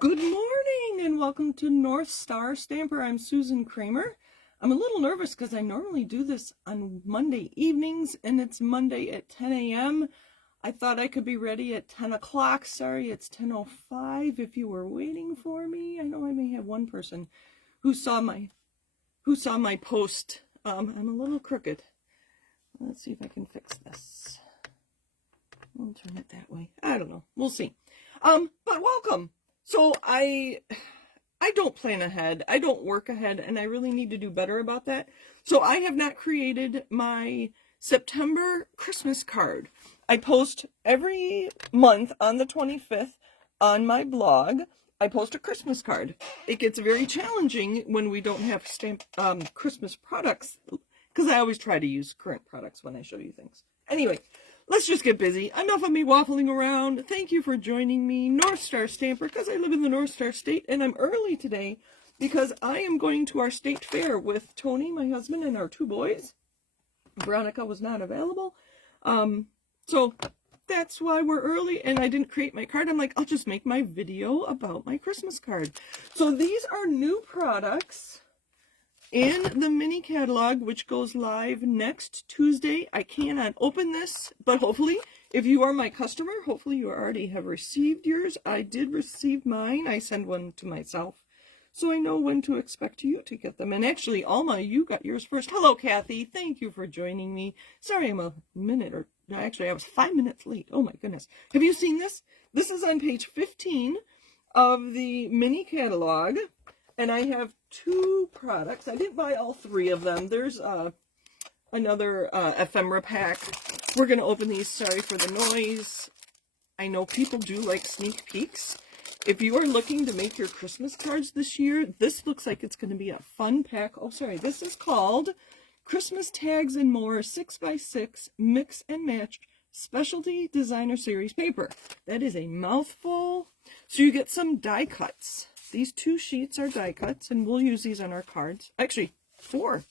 Good morning and welcome to North Star Stamper. I'm Susan Kramer. I'm a little nervous because I normally do this on Monday evenings and it's Monday at 10 a.m. I thought I could be ready at 10 o'clock. Sorry, it's 10:05 if you were waiting for me. I know I may have one person who saw my post. I'm a little crooked. Let's see if I can fix this. I'll turn it that way. I don't know. We'll see. But welcome. So I don't plan ahead. I don't work ahead, and I really need to do better about that. So I have not created my September Christmas card. I post every month on the 25th on my blog. I post a Christmas card. It gets very challenging when we don't have Christmas products, because I always try to use current products when I show you things. Anyway, let's just get busy. Enough of me waffling around. Thank you for joining me, North Star Stamper, because I live in the North Star State, and I'm early today because I am going to our state fair with Tony, my husband, and our two boys. Veronica was not available. So that's why we're early, and I didn't create my card. I'm like, I'll just make my video about my Christmas card. So these are new products in the mini catalog, which goes live next Tuesday. I cannot open this, but hopefully, if you are my customer, hopefully you already have received yours. I did receive mine. I send one to myself, so I know when to expect you to get them. And actually, Alma, you got yours first. Hello, Kathy. Thank you for joining me. Sorry, I'm a minute, or actually, I was 5 minutes late. Oh my goodness. Have you seen this? This is on page 15 of the mini catalog. And I have two products. I didn't buy all three of them. There's another ephemera pack. We're going to open these. Sorry for the noise. I know people do like sneak peeks. If you are looking to make your Christmas cards this year, this looks like it's going to be a fun pack. Oh, sorry. This is called Christmas Tags and More 6x6 Mix and Match Specialty Designer Series paper. That is a mouthful. So you get some die cuts. These two sheets are die cuts, and we'll use these on our cards. Actually, four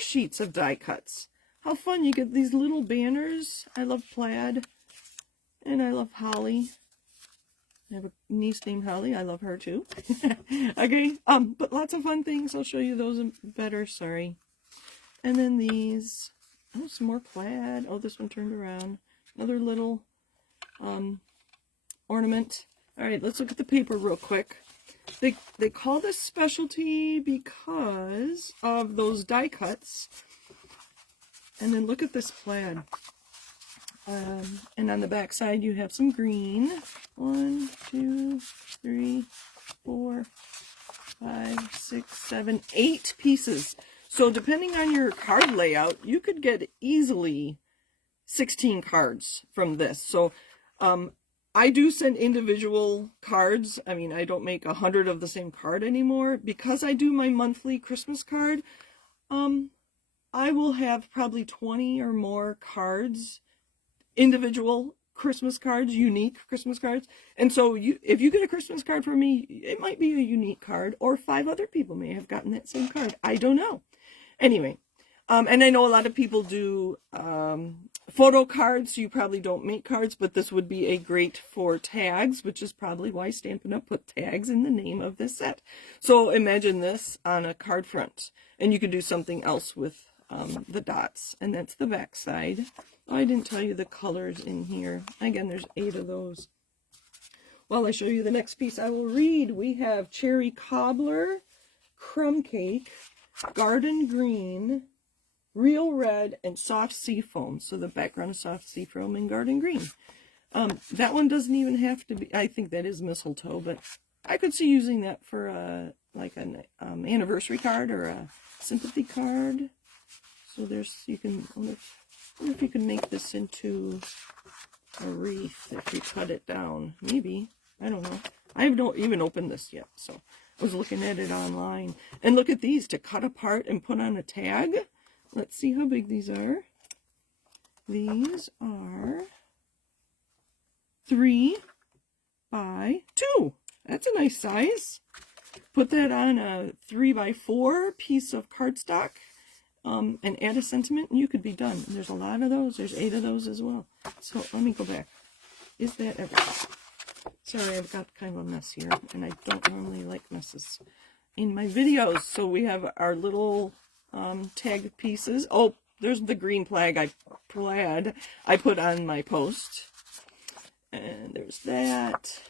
sheets of die cuts. How fun. You get these little banners. I love plaid, and I love holly. I have a niece named Holly. I love her too. Okay, but lots of fun things. I'll show you those better. Sorry. And then these. Oh, some more plaid. Oh, this one turned around. Another little ornament. All right, let's look at the paper real quick. They call this specialty because of those die cuts. And then look at this plaid. And on the back side, you have some green. 1, 2, 3, 4, 5, 6, 7, 8 pieces. So depending on your card layout, you could get easily 16 cards from this. So I do send individual cards. I mean, I don't make 100 of the same card anymore. Because I do my monthly Christmas card, I will have probably 20 or more cards, individual Christmas cards, unique Christmas cards. And so if you get a Christmas card from me, it might be a unique card, or 5 other people may have gotten that same card. I don't know. Anyway, and I know a lot of people do photo cards, so you probably don't make cards, but this would be a great for tags, which is probably why Stampin' Up! Put tags in the name of this set. So imagine this on a card front, and you could do something else with the dots, and that's the back side. Oh, I didn't tell you the colors in here. Again, there's 8 of those. While I show you the next piece, I will read. We have Cherry Cobbler, Crumb Cake, Garden Green, Real Red, and Soft Sea Foam. So the background is Soft Sea Foam and Garden Green. That one doesn't even have to be, I think that is mistletoe, but I could see using that for like an anniversary card or a sympathy card. So there's, you can, I wonder if you can make this into a wreath if you cut it down. Maybe. I don't know. I haven't even opened this yet, so I was looking at it online. And look at these to cut apart and put on a tag. Let's see how big these are. These are 3 by 2. That's a nice size. Put that on a 3 by 4 piece of cardstock and add a sentiment, and you could be done. And there's a lot of those. There's 8 of those as well. So let me go back. Is that everything? Sorry, I've got kind of a mess here, and I don't normally like messes in my videos. So we have our little tag pieces. Oh, there's the green plaid I put on my post. And there's that.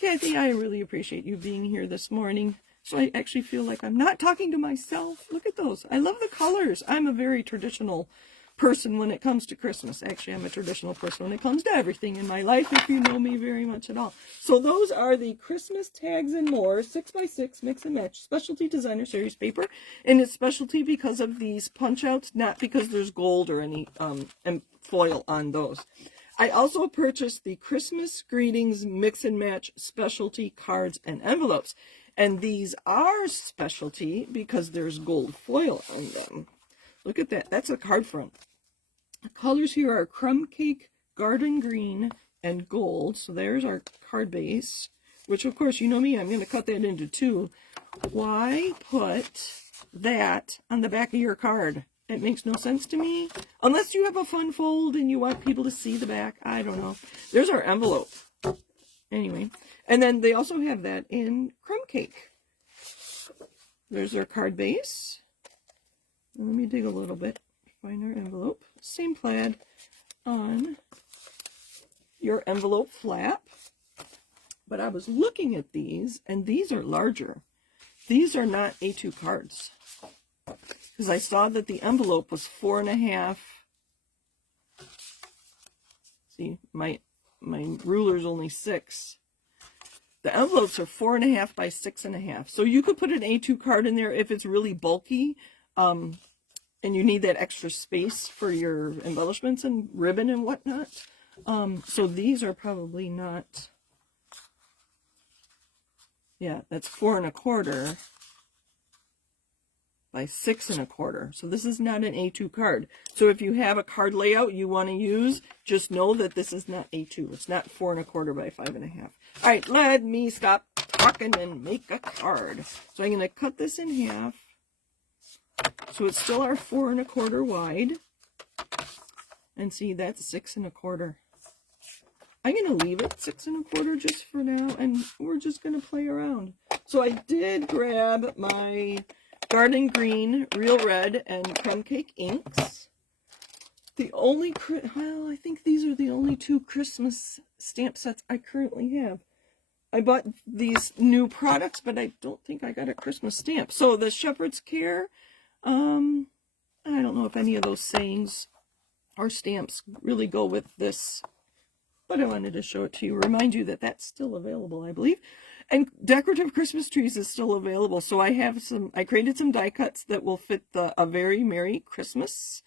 Kathy, I really appreciate you being here this morning. So I actually feel like I'm not talking to myself. Look at those. I love the colors. I'm a very traditional person when it comes to Christmas. Actually, I'm a traditional person when it comes to everything in my life, if you know me very much at all. So those are the Christmas Tags and More 6x6 Mix and Match Specialty Designer Series paper. And it's specialty because of these punch outs, not because there's gold or any foil on those. I also purchased the Christmas Greetings Mix and Match Specialty Cards and Envelopes. And these are specialty because there's gold foil on them. Look at that. That's a card front. The colors here are Crumb Cake, Garden Green, and Gold. So there's our card base, which of course, you know me, I'm going to cut that into two. Why put that on the back of your card? It makes no sense to me. Unless you have a fun fold and you want people to see the back. I don't know. There's our envelope. Anyway. And then they also have that in Crumb Cake. There's their card base. Let me dig a little bit. Find our envelope. Same plaid on your envelope flap. But I was looking at these, and these are larger. These are not A2 cards. Because I saw that the envelope was 4.5. See, my ruler's only 6. The envelopes are 4.5 by 6.5. So you could put an A2 card in there if it's really bulky, and you need that extra space for your embellishments and ribbon and whatnot. So these are probably not. Yeah, that's 4.25 by 6.25. So this is not an A2 card. So if you have a card layout you want to use, just know that this is not A2. It's not 4.25 by 5.5. All right, let me stop talking and make a card. So I'm going to cut this in half. So it's still our 4.25 wide. And see, that's 6.25. I'm going to leave it 6.25 just for now, and we're just going to play around. So I did grab my Garden Green, Real Red, and Crumb Cake inks. Well, I think these are the only 2 Christmas stamp sets I currently have. I bought these new products, but I don't think I got a Christmas stamp. So the Shepherd's Care, I don't know if any of those sayings or stamps really go with this, but I wanted to show it to you. Remind you that that's still available, I believe. And Decorative Christmas Trees is still available. So I created some die cuts that will fit A Very Merry Christmas.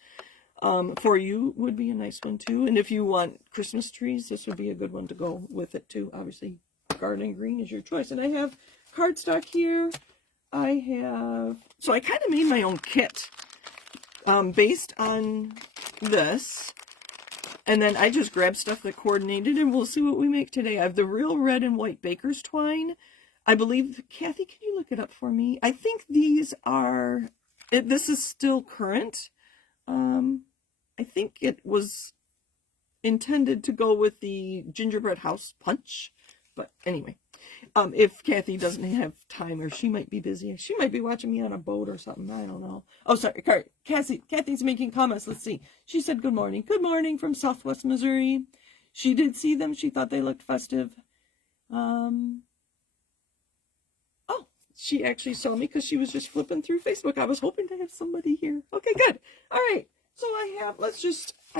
For you would be a nice one too. And if you want Christmas trees, this would be a good one to go with it too. Obviously, Garden Green is your choice. And I have cardstock here. So I kind of made my own kit based on this. And then I just grabbed stuff that coordinated, and we'll see what we make today. I have the Real Red and White Baker's Twine. I believe, Kathy, can you look it up for me? I think these are, this is still current. I think it was intended to go with the Gingerbread House Punch. But anyway, if Kathy doesn't have time, or she might be busy. She might be watching me on a boat or something. I don't know. Oh, sorry. Kathy's making comments. Let's see. She said, good morning. Good morning from Southwest Missouri. She did see them. She thought they looked festive. Oh, she actually saw me because she was just flipping through Facebook. I was hoping to have somebody here. Okay, good. All right. So I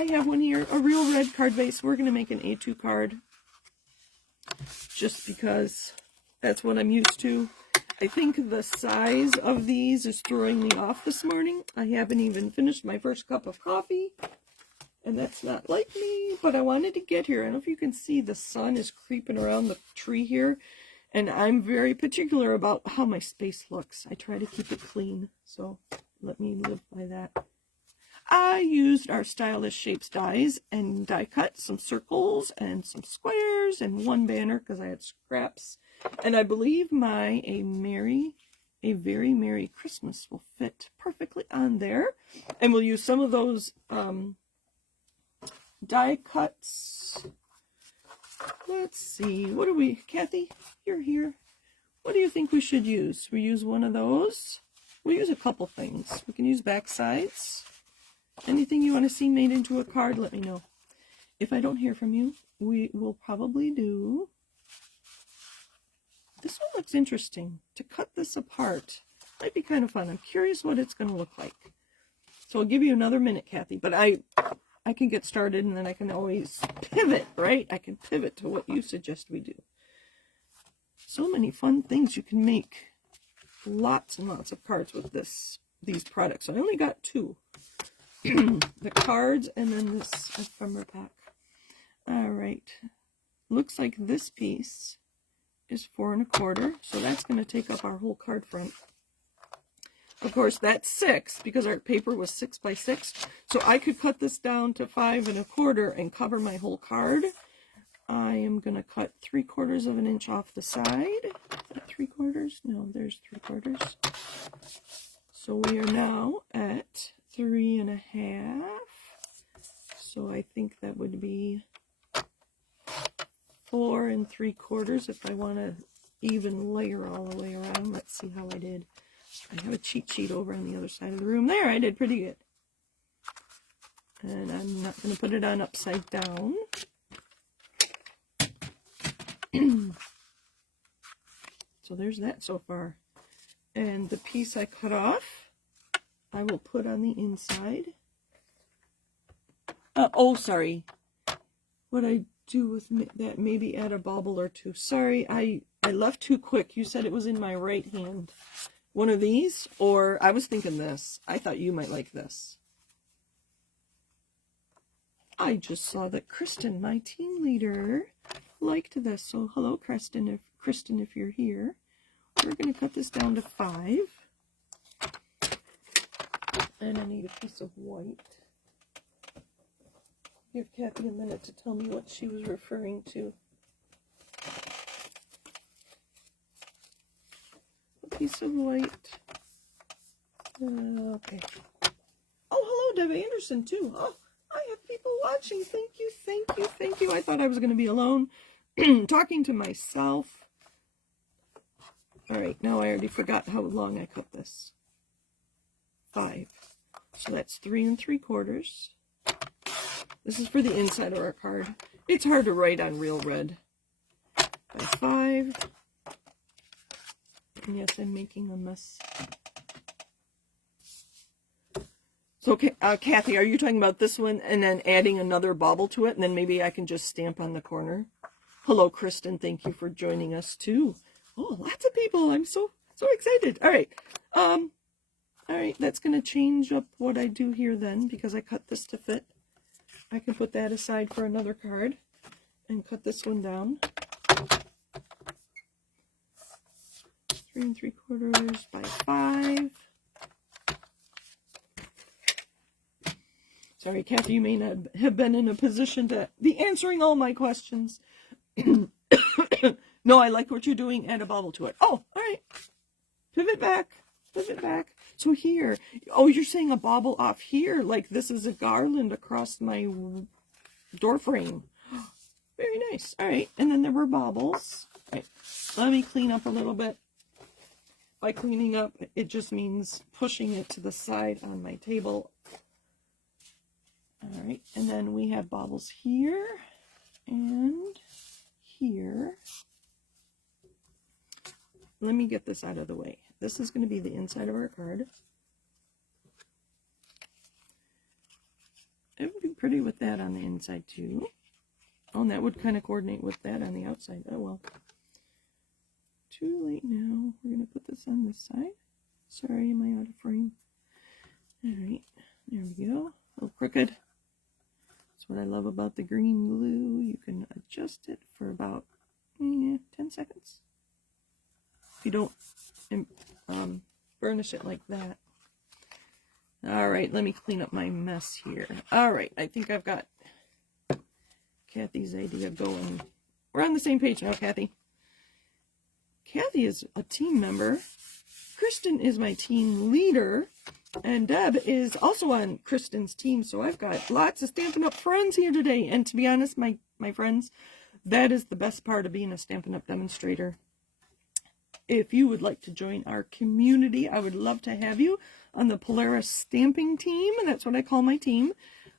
have one here, a Real Red card base. We're going to make an A2 card just because that's what I'm used to. I think the size of these is throwing me off this morning. I haven't even finished my first cup of coffee, and that's not like me, but I wanted to get here. I don't know if you can see the sun is creeping around the tree here, and I'm very particular about how my space looks. I try to keep it clean, so let me live by that. I used our Stylish Shapes dies and die cut some circles and some squares and one banner because I had scraps. And I believe my A Very Merry Christmas will fit perfectly on there. And we'll use some of those die cuts. Let's see, what do we, Kathy, you're here. What do you think we should use? We use one of those. We use a couple things. We can use back sides. Anything you want to see made into a card, let me know. If I don't hear from you, we will probably do... This one looks interesting. To cut this apart might be kind of fun. I'm curious what it's going to look like. So I'll give you another minute, Kathy. But I can get started, and then I can always pivot, right? I can pivot to what you suggest we do. So many fun things you can make. Lots and lots of cards with these products. I only got 2. The cards and then this ephemera pack. All right. Looks like this piece is 4 1/4, so that's going to take up our whole card front. Of course, that's 6 because our paper was 6 by 6. So I could cut this down to 5 1/4 and cover my whole card. I am going to cut 3/4 of an inch off the side. Is that 3/4? No, there's 3/4. So we are now at 3 1/2. So I think that would be 4 3/4 if I want to even layer all the way around. Let's see how I did. I have a cheat sheet over on the other side of the room. There, I did pretty good. And I'm not going to put it on upside down. So there's that so far. And the piece I cut off, I will put on the inside. Oh, sorry. What I do with that, maybe add a bauble or 2. Sorry, I left too quick. You said it was in my right hand. One of these, or I was thinking this. I thought you might like this. I just saw that Kristen, my team leader, liked this. So hello, Kristen, if you're here. We're going to cut this down to 5. And I need a piece of white. Give Kathy a minute to tell me what she was referring to. A piece of white. Okay. Oh, hello, Debbie Anderson, too. Oh, I have people watching. Thank you, thank you, thank you. I thought I was going to be alone, talking to myself. All right, now I already forgot how long I cut this. 5. So that's 3 3/4. This is for the inside of our card. It's hard to write on real red. By 5. And yes, I'm making a mess. So, okay, Kathy, are you talking about this one and then adding another bauble to it? And then maybe I can just stamp on the corner. Hello, Kristen. Thank you for joining us, too. Oh, lots of people. I'm so excited. All right. All right, that's going to change up what I do here then because I cut this to fit. I can put that aside for another card and cut this one down. 3 3/4 by 5. Sorry, Kathy, you may not have been in a position to be answering all my questions. No, I like what you're doing. Add a bauble to it. Oh, all right. Pivot back. Pivot back. So here. Oh, you're saying a bauble off here. Like this is a garland across my door frame. Very nice. All right. And then there were baubles. All right. Let me clean up a little bit. By cleaning up, it just means pushing it to the side on my table. All right. And then we have baubles here and here. Let me get this out of the way. This is going to be the inside of our card. It would be pretty with that on the inside too. Oh, and that would kind of coordinate with that on the outside. Oh, well. Too late now. We're going to put this on this side. Sorry, am I out of frame? All right. There we go. A little crooked. That's what I love about the green glue. You can adjust it for about 10 seconds. If you don't burnish it like that. All right, let me clean up my mess here. All right, I think I've got Kathy's idea going. We're on the same page now, Kathy. Kathy is a team member. Kristen is my team leader. And Deb is also on Kristen's team. So I've got lots of Stampin' Up! Friends here today. And to be honest, my friends, That is the best part of being a Stampin' Up! Demonstrator. If you would like to join our community, I would love to have you on the Polaris Stamping team, and that's what I call my team.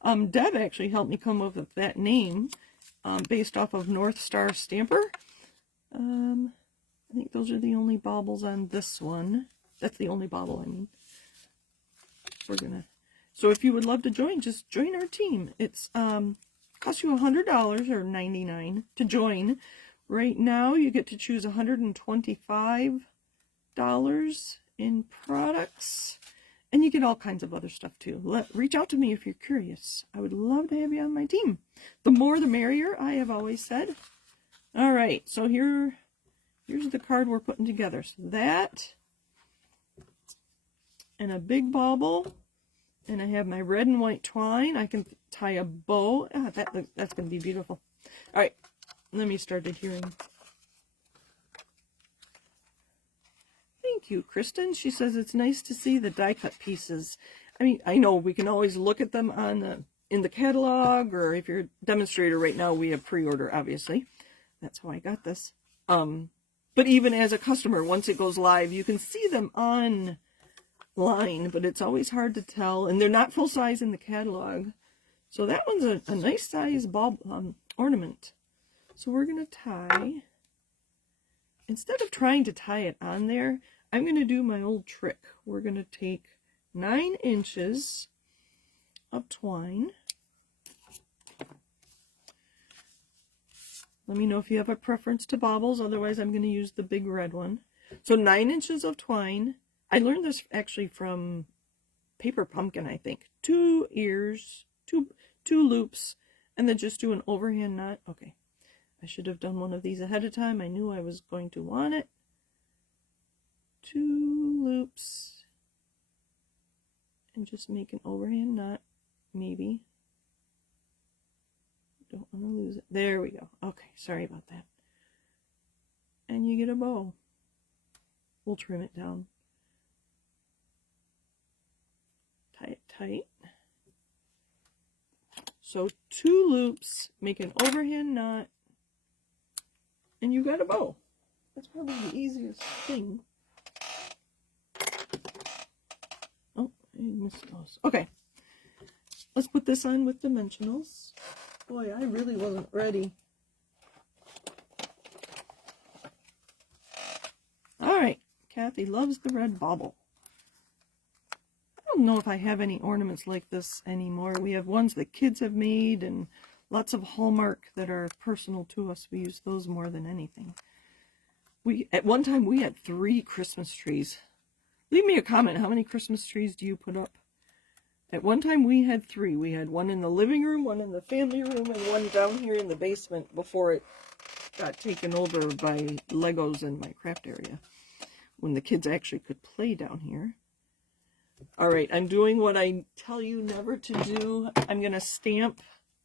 Deb actually helped me come up with that name based off of North Star Stamper. I think those are the only baubles on this one. That's the only bauble, I mean. So if you would love to join, just join our team. It's costs you $100 or $99 to join. Right now, you get to choose $125 in products, and you get all kinds of other stuff too. Reach out to me if you're curious. I would love to have you on my team. The more the merrier, I have always said. All right, so here's the card we're putting together. So that, and a big bauble, and I have my red and white twine. I can tie a bow. That's going to be beautiful. All right. Let me start adhering. Thank you, Kristen. She says it's nice to see the die cut pieces. I mean, I know we can always look at them in the catalog, or if you're a demonstrator right now, we have pre-order, obviously. That's how I got this. But even as a customer, once it goes live, you can see them online, but it's always hard to tell, and they're not full size in the catalog. So that one's a nice size bulb ornament. So we're going to tie, instead of trying to tie it on there, I'm going to do my old trick. We're going to take 9 inches of twine. Let me know if you have a preference to baubles, otherwise I'm going to use the big red one. So 9 inches of twine. I learned this actually from Paper Pumpkin, I think. 2 ears, two loops, and then just do an overhand knot. Okay. I should have done one of these ahead of time. I knew I was going to want it. 2 loops. And just make an overhand knot, maybe. Don't want to lose it. There we go. Okay, sorry about that. And you get a bow. We'll trim it down. Tie it tight. So 2 loops, make an overhand knot, and you got a bow. That's probably the easiest thing. Oh, I missed those. Okay. Let's put this on with dimensionals. Boy, I really wasn't ready. Alright. Kathy loves the red bauble. I don't know if I have any ornaments like this anymore. We have ones that kids have made, and lots of Hallmark that are personal to us. We use those more than anything. At one time, we had 3 Christmas trees. Leave me a comment. How many Christmas trees do you put up? At one time, we had 3. We had one in the living room, one in the family room, and one down here in the basement before it got taken over by Legos in my craft area, when the kids actually could play down here. All right, I'm doing what I tell you never to do. I'm going to stamp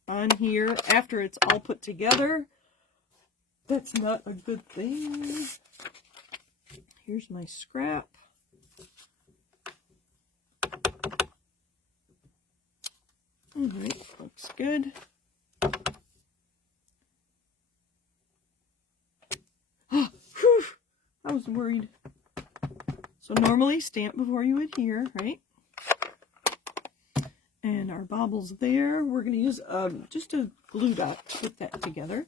on here after it's all put together. That's not a good thing. Here's my scrap. All right, looks good. Oh, whew, I was worried. So normally stamp before you adhere, right? And our baubles there. We're going to use just a glue dot to put that together.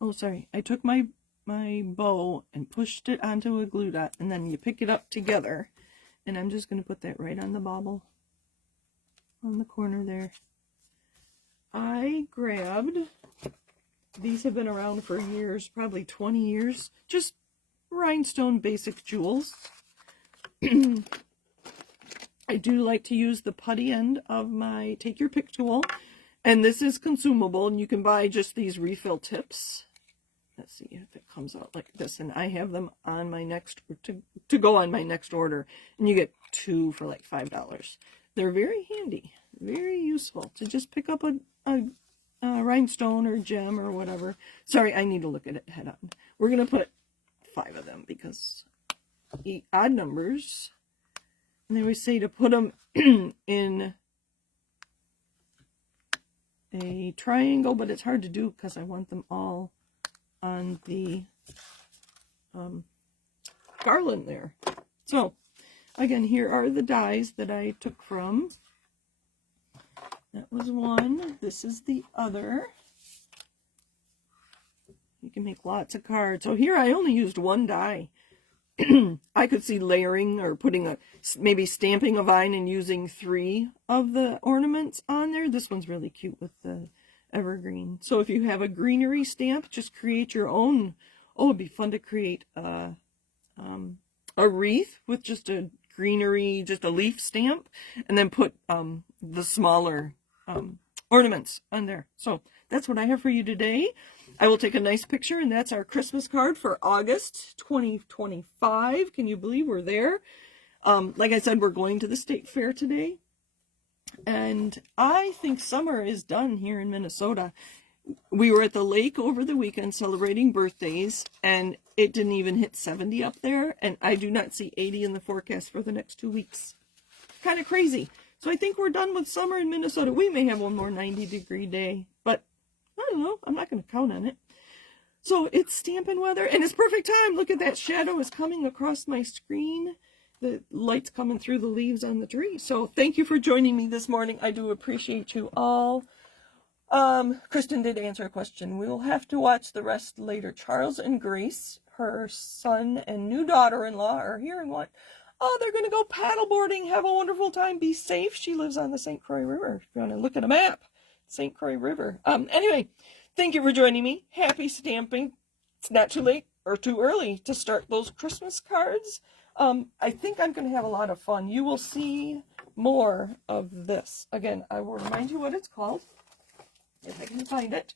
Oh, sorry. I took my bow and pushed it onto a glue dot, and then you pick it up together. And I'm just going to put that right on the bauble on the corner there. I grabbed, these have been around for years, probably 20 years, just rhinestone basic jewels. I do like to use the putty end of my Take Your Pick tool, and this is consumable, and you can buy just these refill tips. Let's see if it comes out like this, and I have them on my next, to go on my next order, and you get 2 for like $5. They're very handy, very useful to just pick up a rhinestone or gem or whatever. Sorry, I need to look at it head on. We're going to put 5 of them because odd numbers. And they always say to put them in a triangle, but it's hard to do because I want them all on the garland there. So again, here are the dies that I took from. That was one. This is the other. You can make lots of cards. So here I only used one die. I could see layering or putting maybe stamping a vine and using 3 of the ornaments on there. This one's really cute with the evergreen. So if you have a greenery stamp, just create your own. Oh, it'd be fun to create a wreath with just a greenery, just a leaf stamp, and then put the smaller ornaments on there. So that's what I have for you today. I will take a nice picture, and that's our Christmas card for August 2025. Can you believe we're there? Like I said, we're going to the state fair today, and I think summer is done here in Minnesota. We were at the lake over the weekend celebrating birthdays, and it didn't even hit 70 up there, and I do not see 80 in the forecast for the next 2 weeks. Kind of crazy. So I think we're done with summer in Minnesota. We may have one more 90-degree day, but I don't know. I'm not going to count on it. So it's Stampin' weather, and it's perfect time. Look at that shadow is coming across my screen. The light's coming through the leaves on the tree. So thank you for joining me this morning. I do appreciate you all. Kristen did answer a question. We will have to watch the rest later. Charles and Grace, her son and new daughter-in-law, are here and what? Oh, they're going to go paddleboarding. Have a wonderful time. Be safe. She lives on the St. Croix River. If you want to look at a map, St. Croix River. Anyway, thank you for joining me. Happy stamping. It's not too late or too early to start those Christmas cards. I think I'm going to have a lot of fun. You will see more of this. Again, I will remind you what it's called, if I can find it.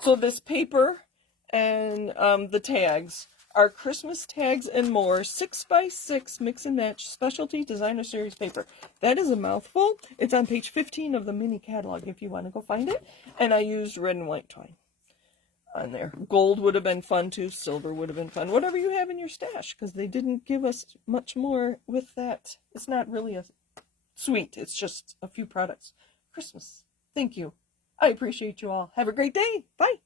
So this paper and the tags are Christmas tags and more, 6x6 mix and match specialty designer series paper. That is a mouthful. It's on page 15 of the mini catalog if you want to go find it. And I used red and white twine on there. Gold would have been fun too. Silver would have been fun. Whatever you have in your stash, because they didn't give us much more with that. It's not really a suite. It's just a few products. Christmas. Thank you. I appreciate you all. Have a great day. Bye.